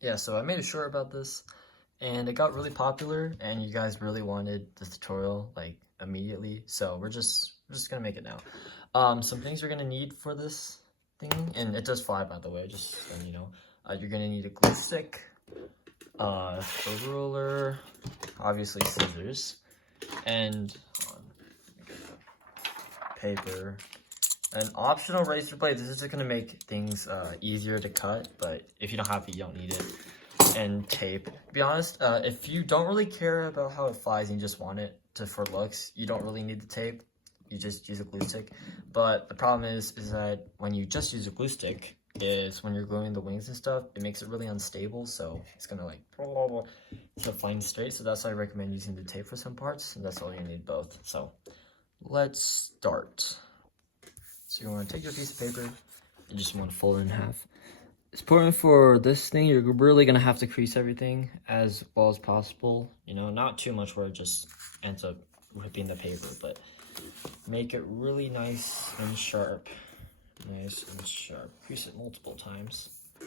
yeah, so I made a short about this, and it got really popular, and you guys really wanted the tutorial like immediately, so we're just gonna make it now. Some things you're gonna need for this thing, and it does fly, by the way, just so you know. You're gonna need a glue stick, a ruler, obviously scissors, and hold on, let me get that, paper. An optional razor blade. This is just gonna make things easier to cut, but if you don't have it, you don't need it. And tape. To be honest, if you don't really care about how it flies and you just want it for looks, you don't really need the tape. You just use a glue stick. But the problem is that when you just use a glue stick, is when you're gluing the wings and stuff, it makes it really unstable, so it's gonna like instead of flying straight. So that's why I recommend using the tape for some parts, and that's all you need both. So let's start. So you want to take your piece of paper, you just want to fold it in half. It's important for this thing, you're really going to have to crease everything as well as possible. You know, not too much where it just ends up ripping the paper, but make it really nice and sharp. Nice and sharp. Crease it multiple times. I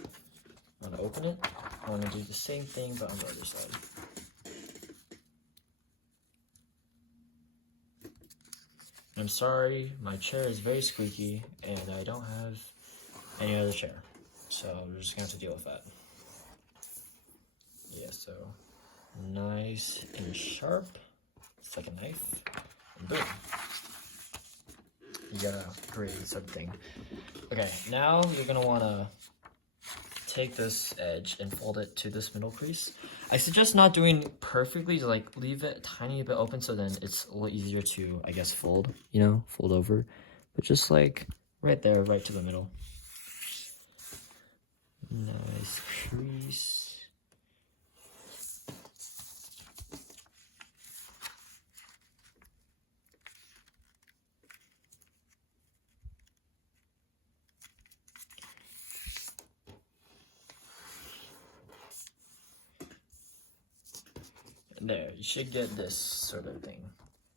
want to open it. I want to do the same thing, but on the other side. I'm sorry, my chair is very squeaky, and I don't have any other chair. So we're just gonna have to deal with that. Yeah, so nice and sharp. It's like a knife. And boom. You got a great thing. Okay, now you're gonna wanna take this edge and fold it to this middle crease. I suggest not doing perfectly, like leave it a tiny bit open so then it's a little easier to, I guess, fold, you know, fold over. But just like right there, right to the middle. Nice crease. There, you should get this sort of thing.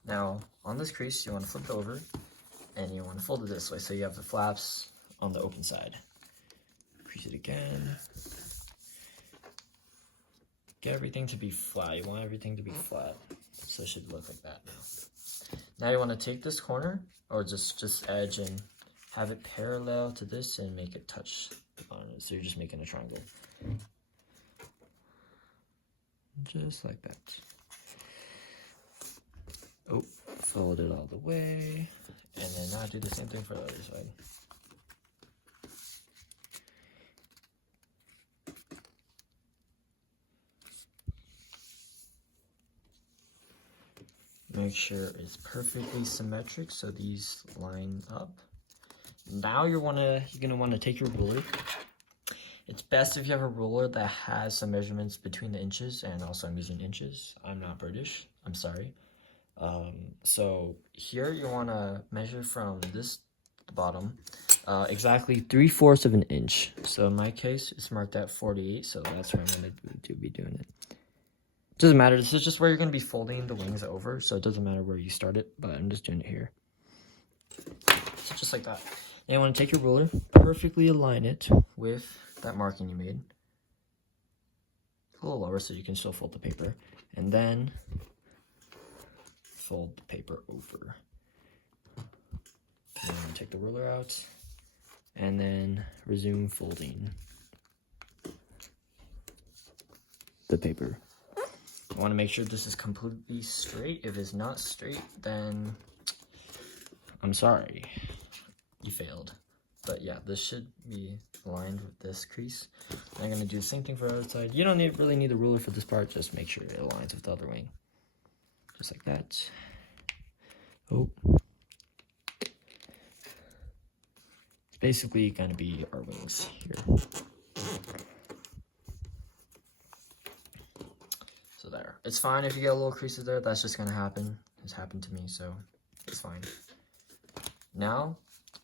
Now, on this crease, you want to flip it over, and you want to fold it this way, so you have the flaps on the open side. Crease it again. Get everything to be flat. You want everything to be flat, so it should look like that now. Now you want to take this corner, or just edge, and have it parallel to this, and make it touch on it. So you're just making a triangle. Just like that. Oh, fold it all the way. And then now do the same thing for the other side. Make sure it's perfectly symmetric so these line up. Now you're gonna wanna take your ruler. It's best if you have a ruler that has some measurements between the inches, and also I'm using inches. I'm not British, I'm sorry. So here you want to measure from this to the bottom exactly 3/4 of an inch. So in my case, it's marked at 48, so that's where I'm going to be doing it. Doesn't matter, this is just where you're going to be folding the wings over, so it doesn't matter where you start it, but I'm just doing it here. So just like that. And you want to take your ruler, perfectly align it with that marking you made. A little lower so you can still fold the paper. And then fold the paper over. And then take the ruler out, and then resume folding the paper. I want to make sure this is completely straight. If it's not straight, then I'm sorry, you failed. But yeah, this should be aligned with this crease. I'm going to do the same thing for the other side. You don't really need the ruler for this part, just make sure it aligns with the other wing. Just like that. Oh. It's basically going to be our wings here. So there. It's fine if you get a little creases there. That's just going to happen. It's happened to me, so it's fine. Now,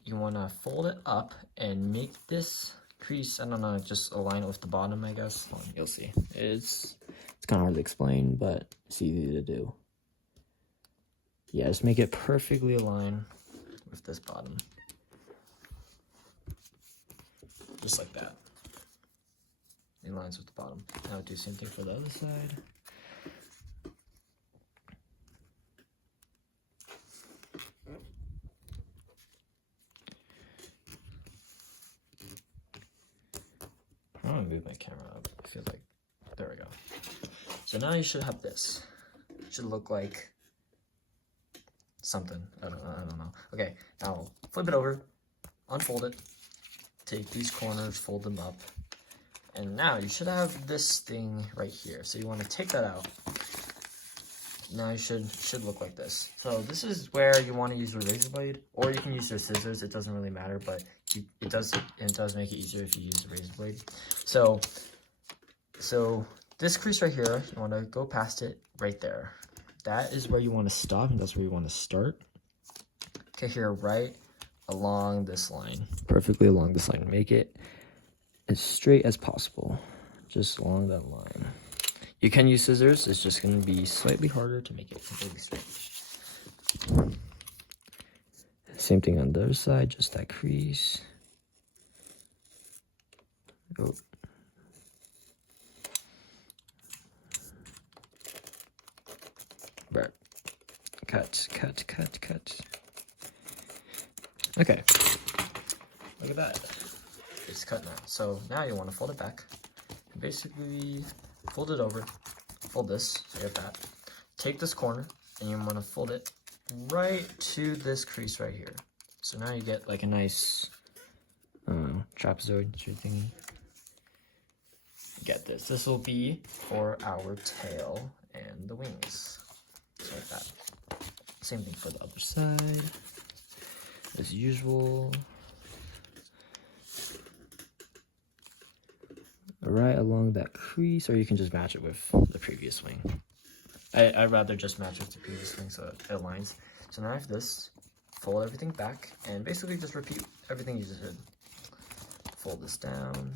you want to fold it up and make this crease, I don't know, just align it with the bottom, I guess. Hold on, you'll see. It's kind of hard to explain, but it's easy to do. Yeah, just make it perfectly align with this bottom. Just like that. in lines with the bottom. Now do the same thing for the other side. I'm gonna move my camera up. I feel like, there we go. So now you should have this. It should look like something. I don't know. Okay, now flip it over, unfold it, take these corners, fold them up, and now you should have this thing right here. So you want to take that out. Now you should look like this. So this is where you want to use your razor blade, or you can use your scissors. It doesn't really matter, but it does make it easier if you use the razor blade. So this crease right here, you want to go past it right there. That is where you want to stop, and that's where you want to start. Okay, here, right along this line, perfectly along this line. Make it as straight as possible, just along that line. You can use scissors. It's just going to be slightly harder to make it completely straight. Same thing on the other side, just that crease. Oh. Right. Cut. Okay. Look at that. It's cut now. So now you want to fold it back. Basically, fold it over. Fold this. So you have that. Take this corner and you want to fold it right to this crease right here. So now you get like a nice trapezoid thingy. Get this. This will be for our tail and the wings. Just like that. Same thing for the other side. As usual. Right along that crease, or you can just match it with the previous wing. I'd rather just match with the previous wing so it aligns. So now I have this. Fold everything back and basically just repeat everything you just did. Fold this down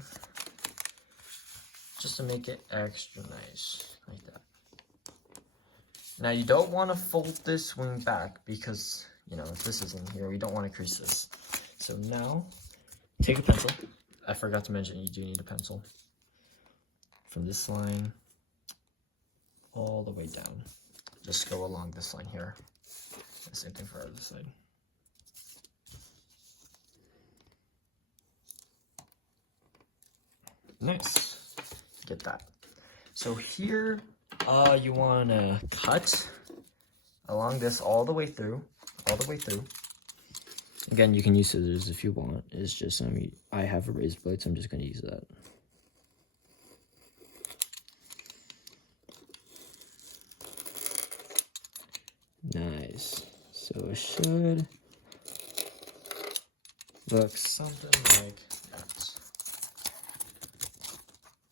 just to make it extra nice, like that. Now you don't want to fold this wing back because, you know, if this is in here, you don't want to crease this. So now, take a pencil. I forgot to mention you do need a pencil. From this line all the way down. Just go along this line here. The same thing for our other side. Nice. Get that. So here, you want to cut along this all the way through. Again, you can use scissors if you want. It's just, I have a razor blade, so I'm just going to use that. Nice. So it should look something like that.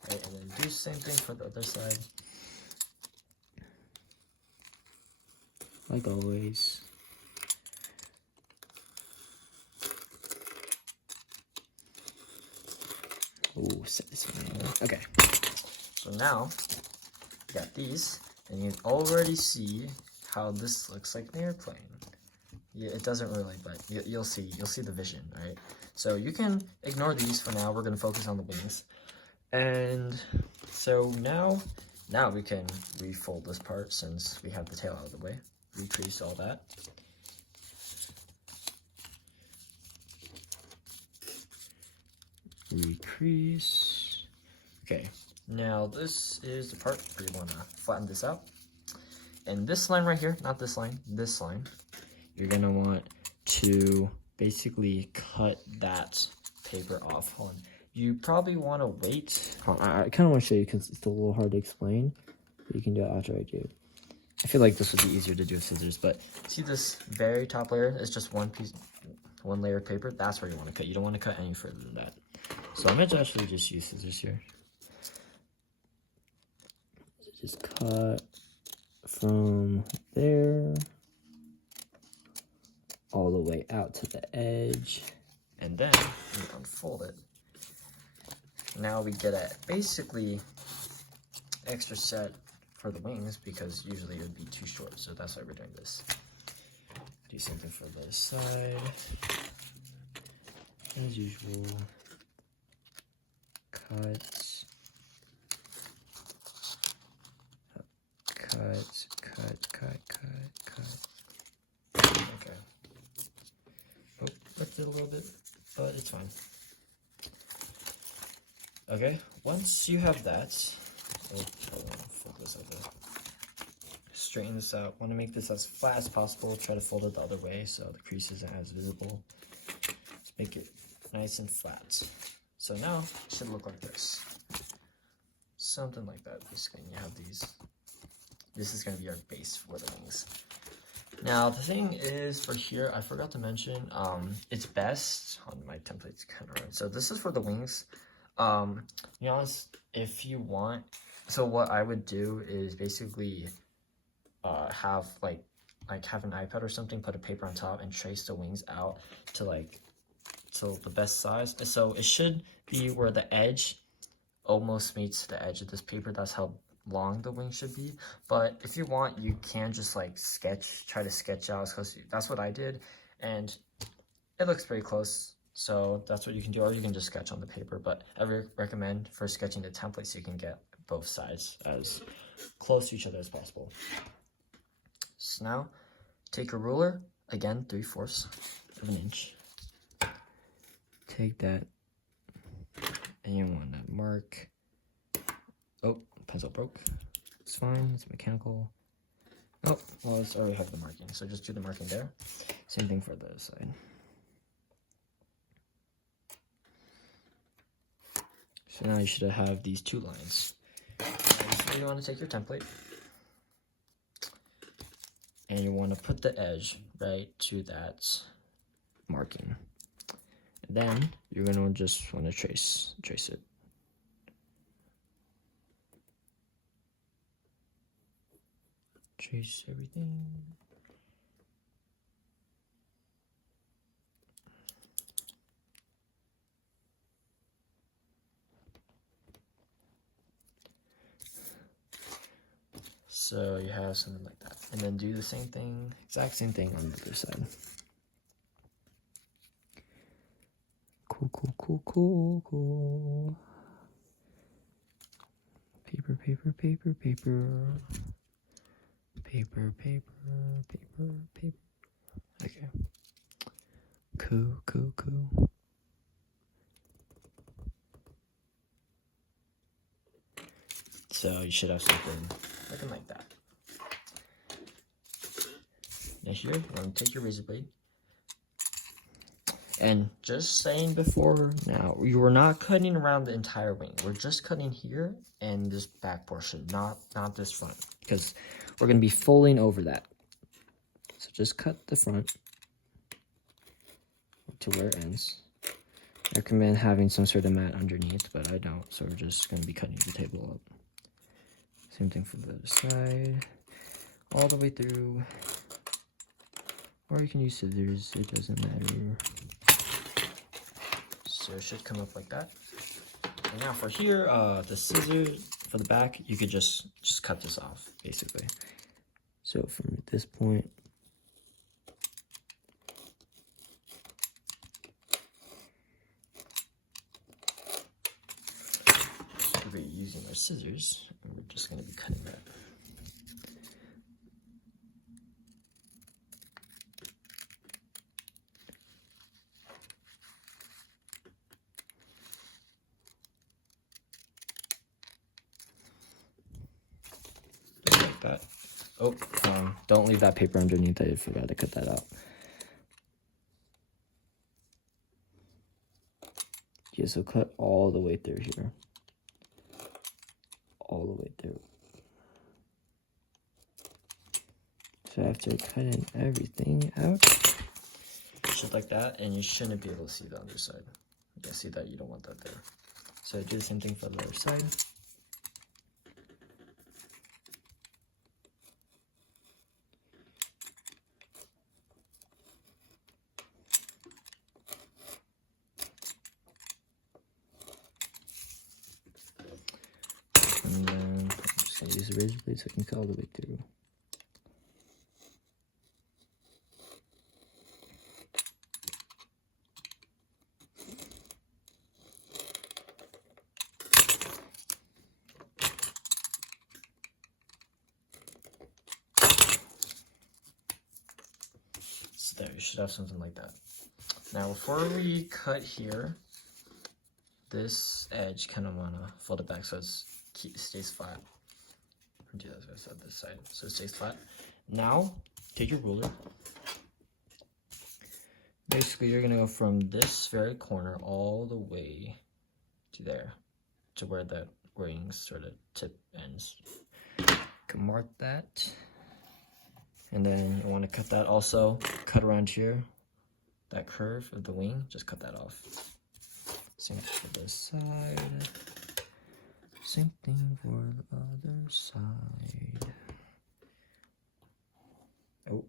Right, and then do the same thing for the other side. Like always. Ooh, satisfying. Okay. So now, you got these, and you can already see how this looks like an airplane. Yeah, it doesn't really, but you'll see the vision, right? So you can ignore these for now. We're gonna focus on the wings. And so now we can refold this part since we have the tail out of the way. Recrease all that. Recrease. Okay, now this is the part where you want to flatten this out. And this line right here, not this line, this line, you're going to want to basically cut that paper off. Hold on. You probably want to wait. I kind of want to show you because it's a little hard to explain. But you can do it after I do. I feel like this would be easier to do with scissors, but see this very top layer? It's just one layer of paper. That's where you want to cut. You don't want to cut any further than that. So I'm going to actually just use scissors here. Just cut from there all the way out to the edge, and then we unfold it. Now we get a basically extra set for the wings because usually it would be too short, so that's why we're doing this. Do something for the side as usual. Cut it a little bit, but it's fine. Okay, once you have that, straighten this out. Want to make this as flat as possible. Try to fold it the other way so the crease isn't as visible. Just make it nice and flat. So now it should look like this. Something like that. Basically, you have these. This is going to be our base for the wings. Now the thing is, for here, I forgot to mention, it's best on my template's kind of right. So this is for the wings. To be honest, if you want, so what I would do is basically have have an iPad or something, put a paper on top and trace the wings out to the best size. So it should be where the edge almost meets the edge of this paper. That's how long the wing should be. But if you want, you can just try to sketch out as close. That's what I did, and it looks pretty close. So that's what you can do, or you can just sketch on the paper. But I recommend for sketching the template so you can get both sides as close to each other as possible. So now take a ruler, again 3/4 of an inch. Take that, and you want to mark. Oh, pencil broke. It's fine, it's mechanical. Oh, well, I already have the marking, so just do the marking there. Same thing for the other side. So now you should have these two lines. So you want to take your template, and you want to put the edge right to that marking. And then you're going to just want to trace it. Trace everything. So you have something like that. And then do the same thing, exact same thing on the other side. Cool. Paper. Okay. Cool. So you should have something looking like that. Now here, you want to take your razor blade. And just saying before, now, you are not cutting around the entire wing. We're just cutting here and this back portion, not this front, because we're going to be folding over that. So just cut the front to where it ends. I recommend having some sort of mat underneath, but I don't, so we're just going to be cutting the table up. Same thing for the other side, all the way through. Or you can use scissors, it doesn't matter. So it should come up like that. And now for here, the scissors for the back, you could just cut this off, basically. So from this point, we'll be using our scissors, and we're just going to be cutting that. That. Oh, don't leave that paper underneath. I forgot to cut that out. Yeah, so cut all the way through here. All the way through. So after cutting everything out, just like that, and you shouldn't be able to see the underside. You'll see that you don't want that there. So do the same thing for the other side. And then I'm just going to use a razor blade so I can cut all the way through. So there, you should have something like that. Now before we cut here, this edge kind of want to fold it back so it stays flat. Do that as I said this side so it stays flat. Now take your ruler. Basically you're going to go from this very corner all the way to there, to where the wing sort of tip ends. You can mark that. And then you want to cut that also. Cut around here. That curve of the wing, just cut that off. Same thing for this side. Same thing for the other side. Oh,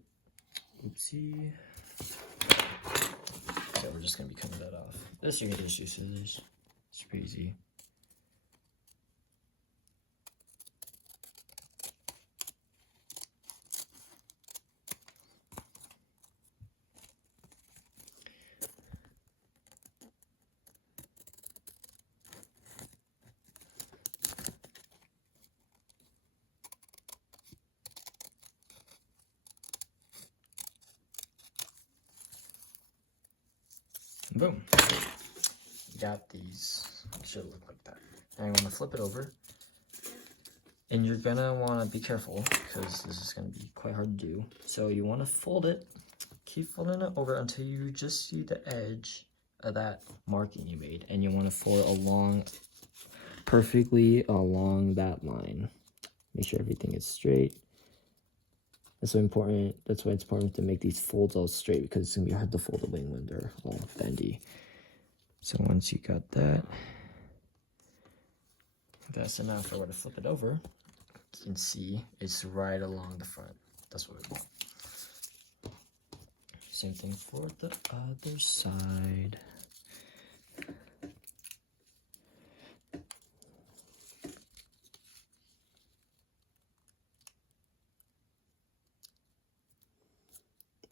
oopsie. So we're just going to be cutting that off. This you can just use scissors. It's pretty easy. Boom. Got these. It should look like that. Now you want to flip it over. And you're going to want to be careful because this is going to be quite hard to do. So you want to fold it. Keep folding it over until you just see the edge of that marking you made. And you want to fold it along, perfectly along that line. Make sure everything is straight. That's so important. That's why it's important to make these folds all straight because it's gonna be hard to fold the wing when they're all bendy. So once you got that, so now if I were to flip it over, you can see it's right along the front. That's what we want. Same thing for the other side.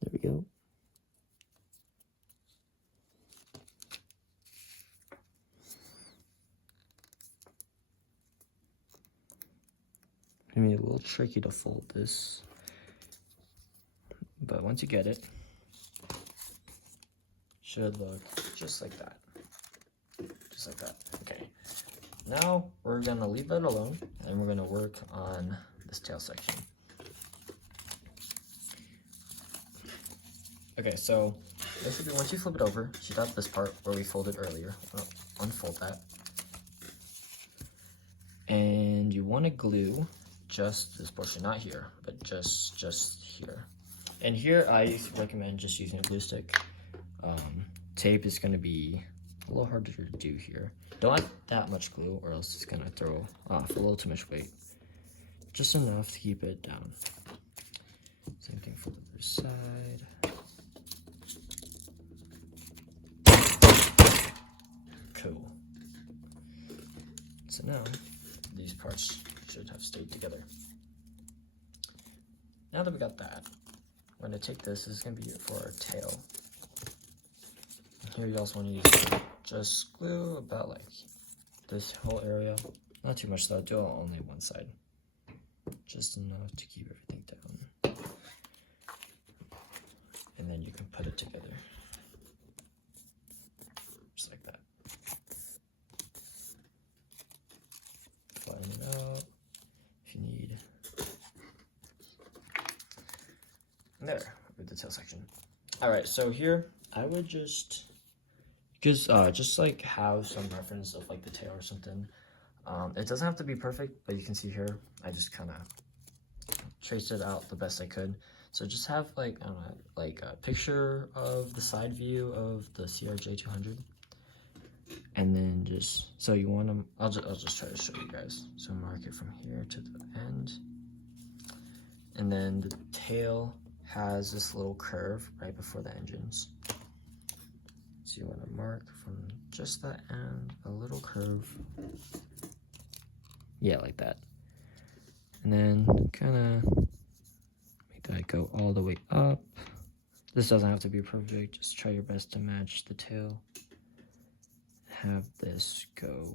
There we go. I mean, a little tricky to fold this, but once you get it, should look just like that. Just like that. Okay. Now we're gonna leave that alone, and we're gonna work on this tail section. Okay, so basically once you flip it over, you got this part where we folded earlier. Unfold that. And you want to glue just this portion, not here, but just here. And here I recommend just using a glue stick. Tape is going to be a little harder to do here. Don't add that much glue or else it's going to throw off a little too much weight. Just enough to keep it down. Same thing for the other side. Cool. So now these parts should have stayed together. Now that we got that, we're going to take this is going to be for our tail. Here you also want to use just glue about like this whole area. Not too much though, do it on only one side. Just enough to keep everything down. And then you can put it together. Just like that. Flatten it out if you need. There, with the tail section. Alright, so here I would just like have some reference of like the tail or something. It doesn't have to be perfect, but you can see here I just kind of traced it out the best I could. So just have like, I don't know, like a picture of the side view of the CRJ-200. And then just, so you want to, I'll just try to show you guys. So mark it from here to the end. And then the tail has this little curve right before the engines. So you want to mark from just that end, a little curve. Yeah, like that. And then kind of make that go all the way up. This doesn't have to be perfect, just try your best to match the tail. Have this go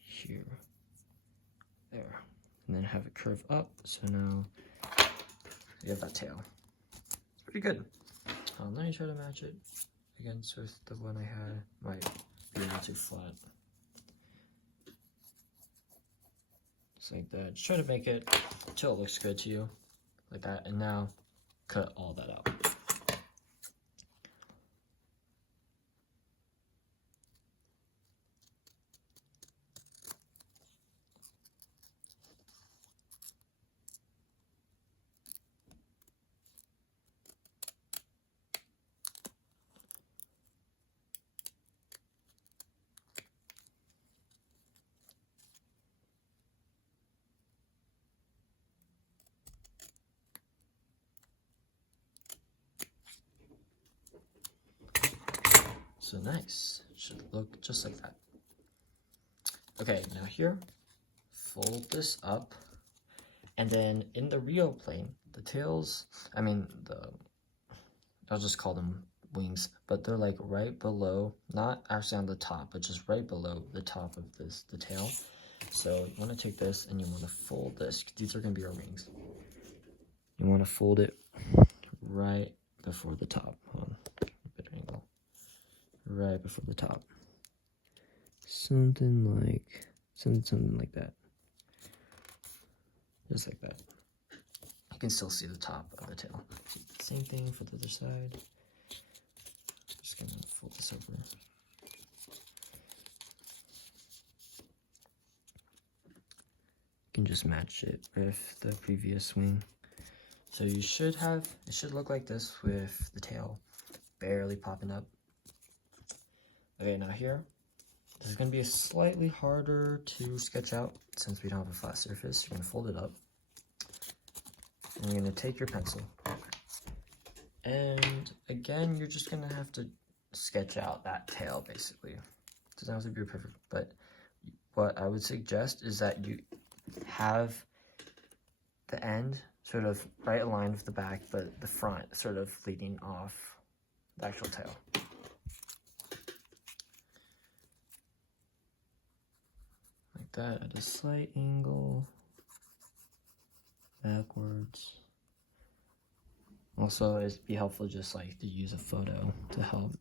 here, there, and then have it curve up. So now you have that tail. Pretty good. Let me try to match it. against with the one I had. Might be a little too flat. Just like that. Just try to make it until it looks good to you. Like that. And now cut all that out. So nice. Should look just like that. Okay, now here, fold this up. And then in the Rio plane, the tails, I'll just call them wings, but they're like right below, not actually on the top, but just right below the top of the tail. So you want to take this and you want to fold this. These are going to be our wings. You want to fold it right before the top. Hold on, better angle. Right before the top. Something like that. Just like that. You can still see the top of the tail. Same thing for the other side. Just gonna fold this over. You can just match it with the previous wing. So you should have, it should look like this with the tail barely popping up. Okay, now here, this is gonna be slightly harder to sketch out since we don't have a flat surface. You're gonna fold it up. And you're gonna take your pencil. And again, you're just gonna have to sketch out that tail basically. It doesn't have to be perfect, but what I would suggest is that you have the end sort of right aligned with the back, but the front sort of leading off the actual tail. Like that at a slight angle, backwards. Also, it'd be helpful just like to use a photo to help.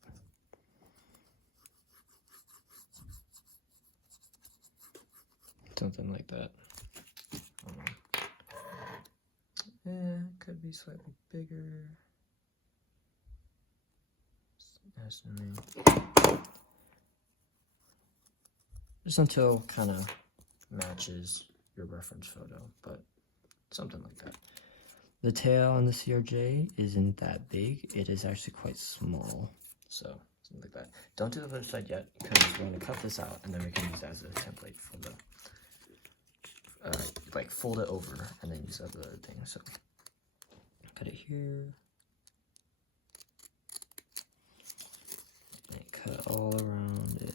Something like that. Yeah, could be slightly bigger. Just until kind of matches your reference photo, but something like that. The tail on the CRJ isn't that big. It is actually quite small. So, something like that. Don't do the other side yet, because we're going to cut this out, and then we can use it as a template for the, like fold it over, and then use that other thing. So, cut it here. And cut all around it.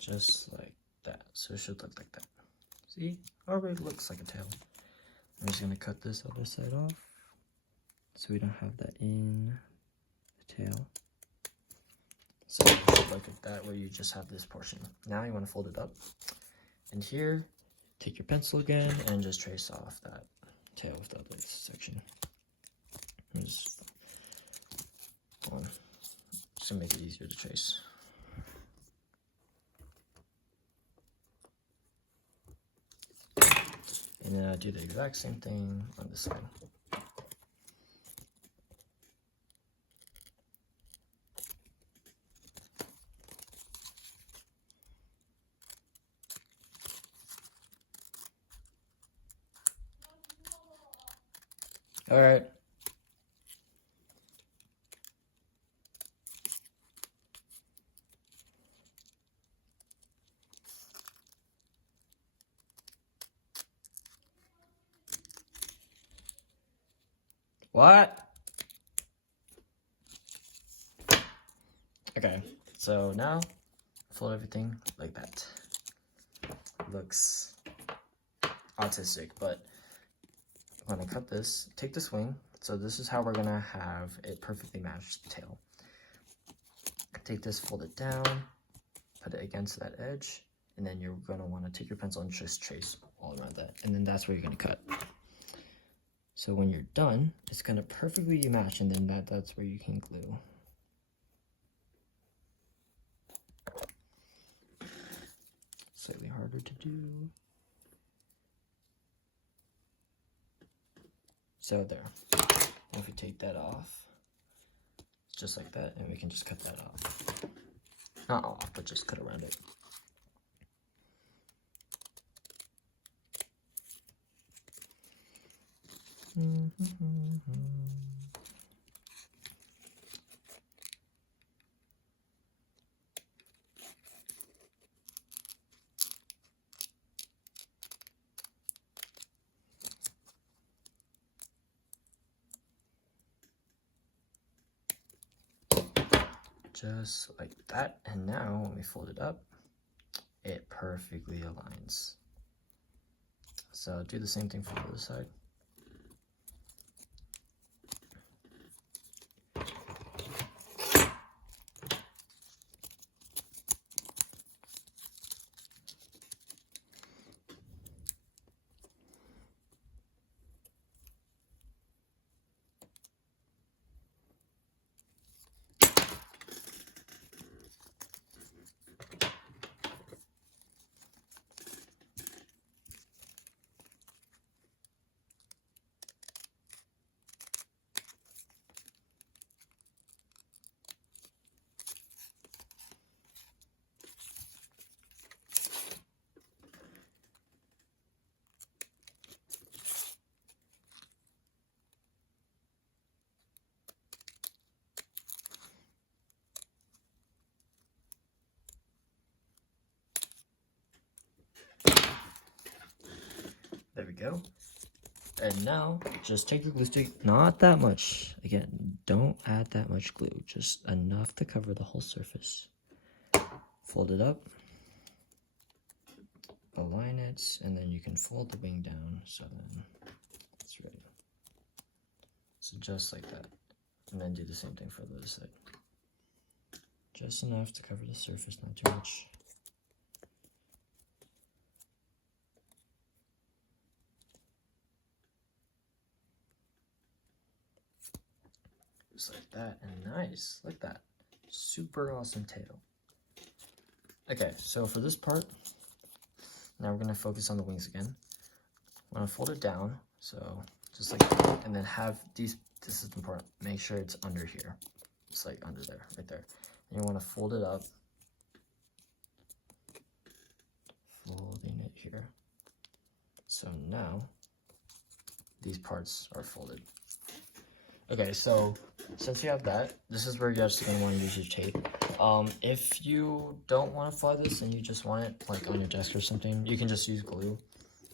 Just like that. So it should look like that. See? Already looks like a tail. I'm just going to cut this other side off so we don't have that in the tail. So it should look like that, where you just have this portion. Now you want to fold it up. And here, take your pencil again and just trace off that tail with the other section. And just to make it easier to trace. And then I do the exact same thing on this side. All right. What? Okay, so now fold everything like that. Looks autistic, but when I cut this, take this wing. So this is how we're gonna have it perfectly match the tail. Take this, fold it down, put it against that edge, and then you're gonna wanna take your pencil and just trace all around that. And then that's where you're gonna cut. So when you're done, it's gonna perfectly match, and then that's where you can glue. Slightly harder to do. So there. If we take that off, just like that, and we can just cut that off. Not off, but just cut around it. Just like that, and now when we fold it up, it perfectly aligns. So do the same thing for the other side. There we go. And now, just take your glue stick, not that much. Again, don't add that much glue, just enough to cover the whole surface. Fold it up, align it, and then you can fold the wing down, so then it's ready. So just like that. And then do the same thing for the other side. Just enough to cover the surface, not too much. Just like that, and nice, like that. Super awesome tail. Okay, so for this part, now we're gonna focus on the wings again. I'm gonna fold it down, so just like that, and then have these, this is important, make sure it's under here. It's like under there, right there. And you wanna fold it up, folding it here. So now, these parts are folded. Okay, so since you have that, this is where you're actually going to want to use your tape. If you don't want to fly this and you just want it like on your desk or something, you can just use glue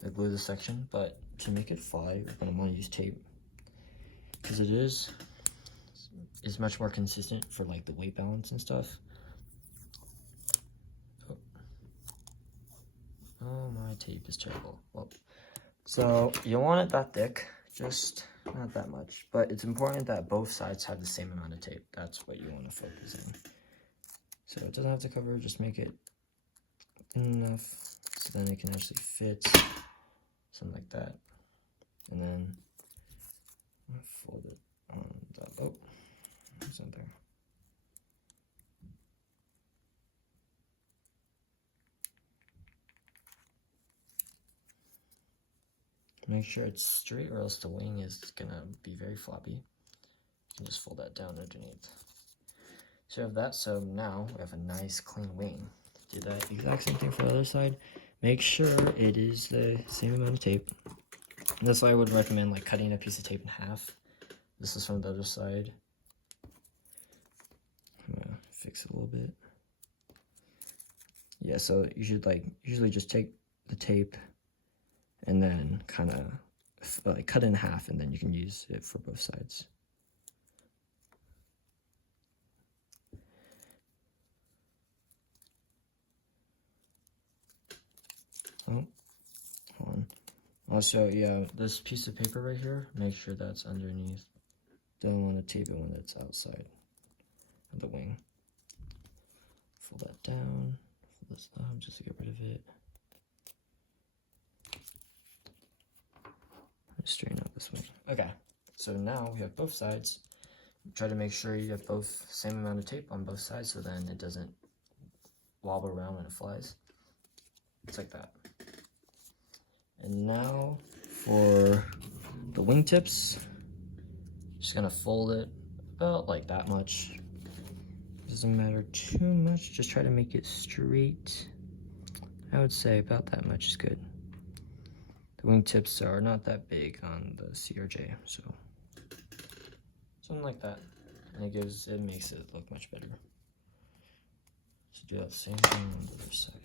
to glue this section. But to make it fly, you're going to want to use tape because it is much more consistent for like the weight balance and stuff. Oh, my tape is terrible. Well, so you want it that thick, just not that much, but it's important that both sides have the same amount of tape. That's what you want to focus on. So it doesn't have to cover, just make it enough so then it can actually fit, something like that. And then fold it on that. Oh, it's not there. Make sure it's straight or else the wing is gonna be very floppy. You can just fold that down underneath. So you have that, so now we have a nice clean wing. Do that exact same thing for the other side. Make sure it is the same amount of tape. That's why I would recommend like cutting a piece of tape in half. This is from the other side. I'm gonna fix it a little bit. Yeah, so you should like usually just take the tape and then kind of like cut it in half, and then you can use it for both sides. Oh, hold on. Also, yeah, this piece of paper right here, make sure that's underneath. Don't want to tape it when it's outside of the wing. Fold that down, fold this up just to get rid of it. Straighten out this wing. Okay, so now we have both sides. Try to make sure you have both same amount of tape on both sides so then it doesn't wobble around when it flies. It's like that. And now for the wingtips, just gonna fold it about like that much. Doesn't matter too much, just try to make it straight. I would say about that much is good. The wingtips are not that big on the CRJ, so something like that. And it makes it look much better. So do that same thing on the other side.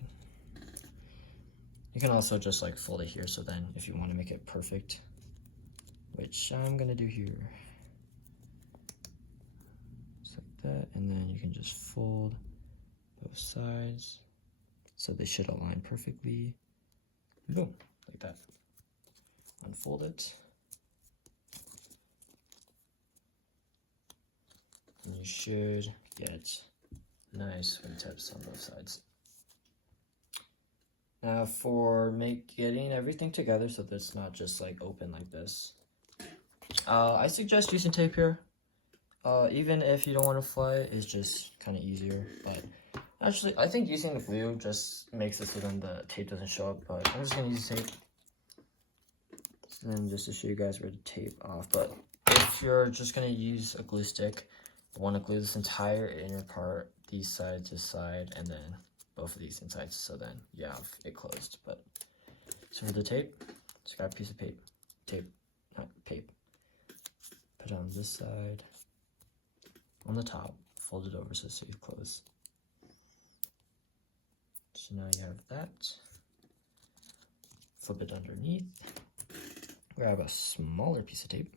You can also just like fold it here, so then if you want to make it perfect, which I'm gonna do here. Just like that, and then you can just fold both sides so they should align perfectly. Boom, like that. Unfold it. And you should get nice wingtips on both sides. Now for getting everything together so that it's not just like open like this, I suggest using tape here. Even if you don't want to fly, it's just kind of easier. But actually, I think using the glue just makes it so then the tape doesn't show up. But I'm just gonna use tape. And just to show you guys where to tape off. But if you're just gonna use a glue stick, I want to glue this entire inner part, these side to side, and then both of these insides, so then you have it closed. But so for the tape, just got a piece of tape, put it on this side, on the top, fold it over so it stays closed. So now you have that. Flip it underneath. Grab a smaller piece of tape.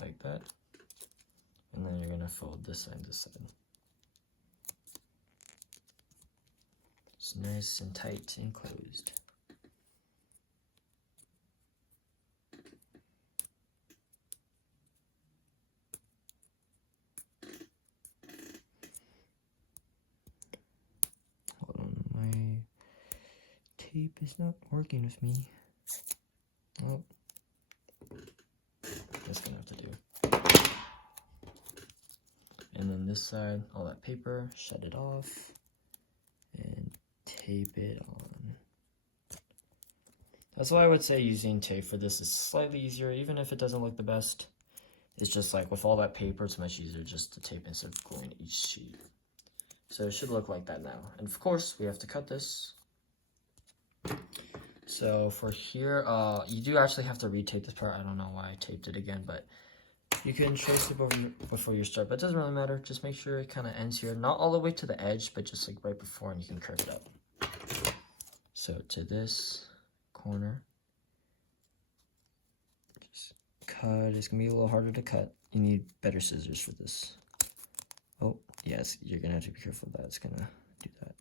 Like that. And then you're gonna fold this side, this side. It's nice and tight and closed. Hold on, my tape is not working with me. Oh, that's gonna have to do. And then this side, all that paper, shut it off and tape it on. That's why I would say using tape for this is slightly easier, even if it doesn't look the best. It's just like with all that paper, it's much easier just to tape instead of gluing each sheet. So it should look like that now. And of course, we have to cut this. So for here, you do actually have to retape this part. I don't know why I taped it again, but you can trace it before you start, but it doesn't really matter. Just make sure it kind of ends here. Not all the way to the edge, but just like right before, and you can curve it up. So to this corner, just cut. It's gonna be a little harder to cut. You need better scissors for this. Oh, yes, you're gonna have to be careful that it's gonna do that.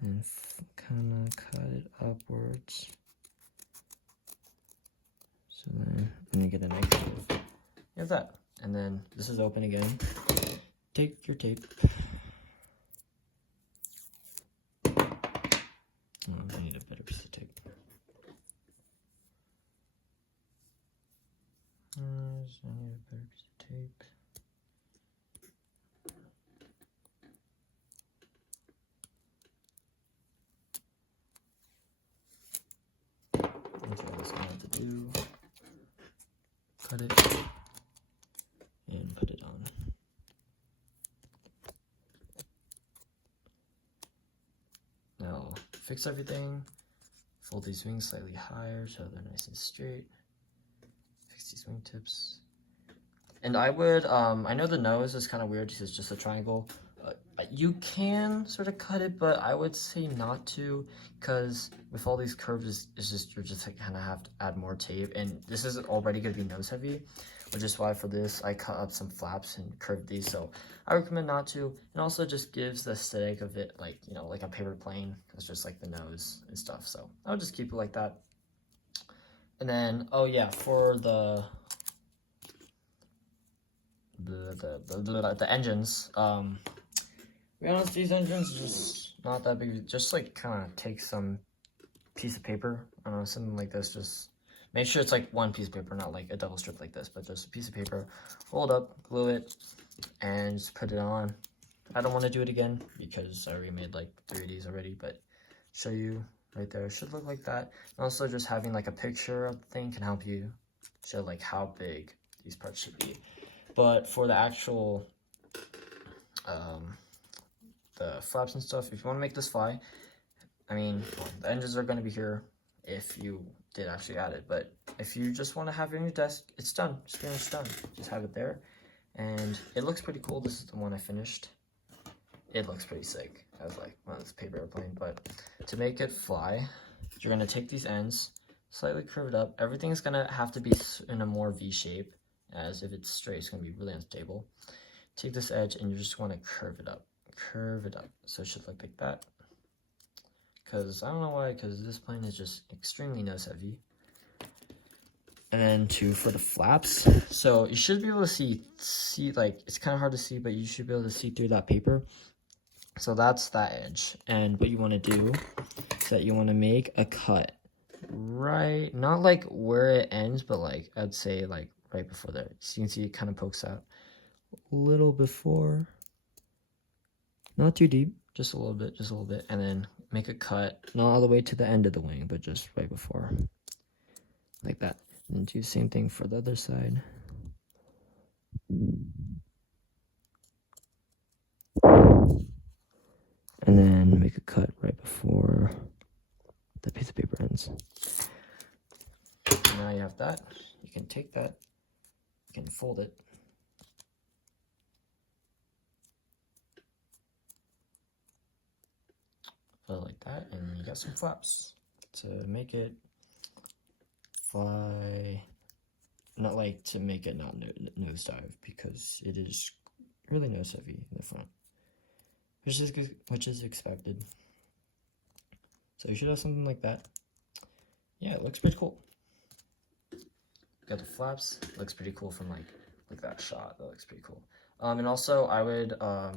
And kind of cut it upwards. So then when you get a nice curve, you have that. And then this is open again. Take your tape. Oh, I need a better piece of tape. I need a better piece of tape. That's what I was gonna have to do. Cut it and put it on. Now fix everything. Fold these wings slightly higher so they're nice and straight. Fix these wingtips. And I would, I know the nose is kind of weird because it's just a triangle. You can sort of cut it, but I would say not to, because with all these curves, it's just you're just like kind of have to add more tape, and this is already going to be nose heavy. which is why for this I cut up some flaps and curved these, so I recommend not to. And also just gives the aesthetic of it like, you know, like a paper plane. It's just like the nose and stuff, so I'll just keep it like that. And then, oh yeah, for the engines, to be honest, these engines are just not that big. Just like kind of take some piece of paper, I don't know, something like this. Just make sure it's like one piece of paper, not like a double strip like this, but just a piece of paper. Roll it up, glue it, and just put it on. I don't want to do it again because I already made like 3 of these already, but show you right there. It should look like that. And also just having like a picture of the thing can help you show like how big these parts should be. But for the actual the flaps and stuff, if you want to make this fly, I mean, the engines are going to be here if you did actually add it, but if you just want to have it on your desk, it's done. It's pretty much done. Just have it there, and it looks pretty cool. This is the one I finished. It looks pretty sick. I was like, well, it's a paper airplane, but to make it fly, you're going to take these ends, slightly curve it up. Everything's going to have to be in a more V shape, as if it's straight, it's going to be really unstable. Take this edge, and you just want to curve it up. Curve it up. So it should look like that. Because, I don't know why, because this plane is just extremely nose heavy. And then for the flaps, so you should be able to see like, it's kind of hard to see, but you should be able to see through that paper. So that's that edge. And what you want to do is that you want to make a cut right, not like where it ends, but like, I'd say like right before there. So you can see it kind of pokes out a little before, not too deep, just a little bit, and then make a cut, not all the way to the end of the wing, but just right before, like that. And do the same thing for the other side. And then make a cut right before the piece of paper ends. Now you have that. You can take that, you can fold it. Like that, and you got some flaps to make it fly, not like to make it not nosedive, because it is really nose heavy in the front, which is expected. So you should have something like that. Yeah, it looks pretty cool. Got the flaps, looks pretty cool from like that shot. That looks pretty cool. And also I would I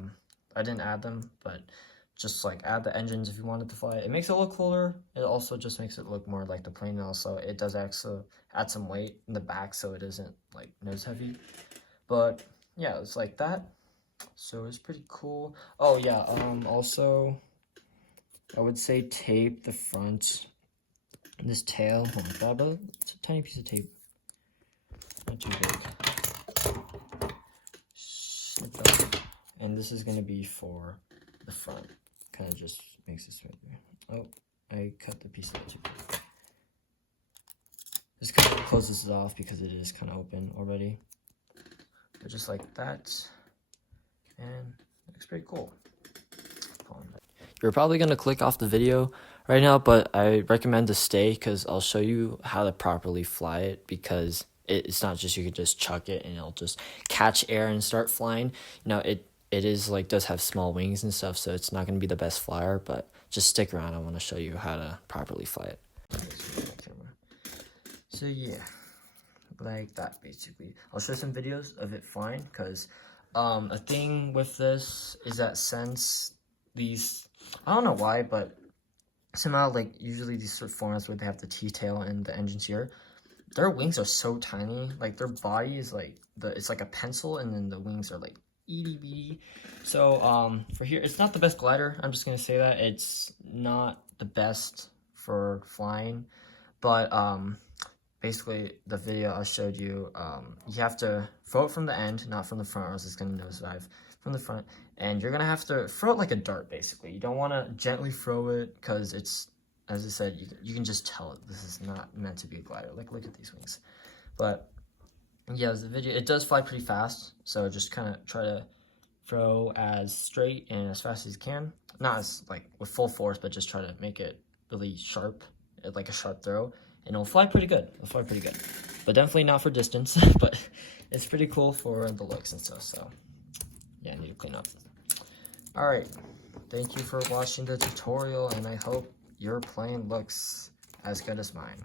didn't add them, but just like add the engines if you wanted to fly. It makes it look cooler. It also just makes it look more like the plane. And also it does actually add some weight in the back, so it isn't like nose heavy. But yeah, it's like that. So it's pretty cool. Oh yeah, also I would say tape the front, this tail. Oh my god, but it's a tiny piece of tape. Not too big. Snip that. And this is gonna be for the front. Kind of just makes it smoother. Oh, I cut the piece of too big. This kind of closes it off because it is kind of open already. But just like that, and it looks pretty cool. You're probably gonna click off the video right now, but I recommend to stay because I'll show you how to properly fly it, because it's not just you can just chuck it and it'll just catch air and start flying. You know, it is like does have small wings and stuff, so it's not going to be the best flyer, but just stick around. I want to show you how to properly fly it. So yeah, like that basically. I'll show some videos of it flying, because a thing with this is that since these, I don't know why, but somehow like usually these sort of formats where they have the T-tail and the engines here, their wings are so tiny. Like their body is like it's like a pencil, and then the wings are like itty bitty. So for here, it's not the best glider. I'm just gonna say that it's not the best for flying, but basically the video I showed you, you have to throw it from the end, not from the front, or else it's gonna nosedive from the front. And you're gonna have to throw it like a dart, basically. You don't want to gently throw it, because it's, as I said, you can just tell it this is not meant to be a glider. Like, look at these wings. But yeah, the video, it does fly pretty fast, so just kind of try to throw as straight and as fast as you can. Not as like with full force, but just try to make it really sharp, like a sharp throw, and it'll fly pretty good. It'll fly pretty good. but definitely not for distance. But it's pretty cool for the looks and stuff. So yeah, I need to clean up. All right, thank you for watching the tutorial, and I hope your plane looks as good as mine.